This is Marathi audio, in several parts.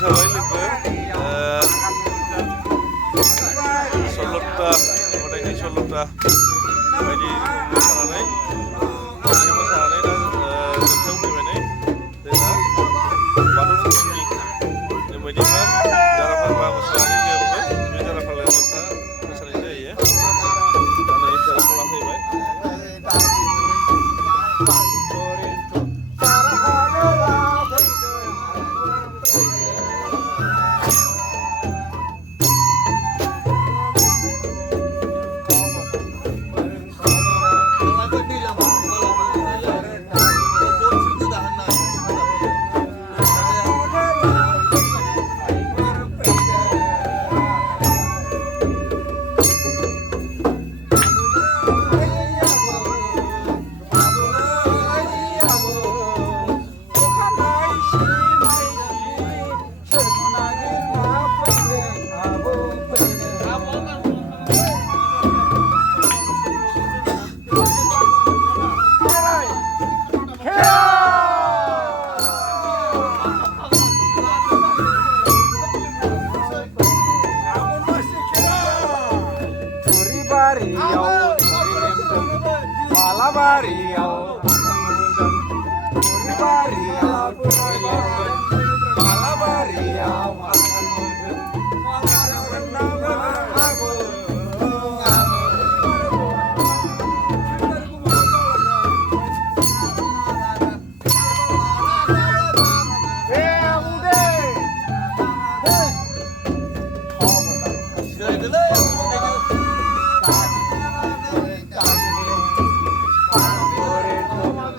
मोसाबाय लोगो 16ता हदायनि 16ता बायदि मोसानानै हरसे मोसानानै दा जोबथायाव फैबाय जोंना बाथौ धोरोमनि जोंबायदिबा जारा फाग्ला मोसानानै जोबगोन बे जारा फाग्लाया जोबथा मोसानाय जायो दा नै जारा फाग्ला फैबाय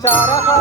Cara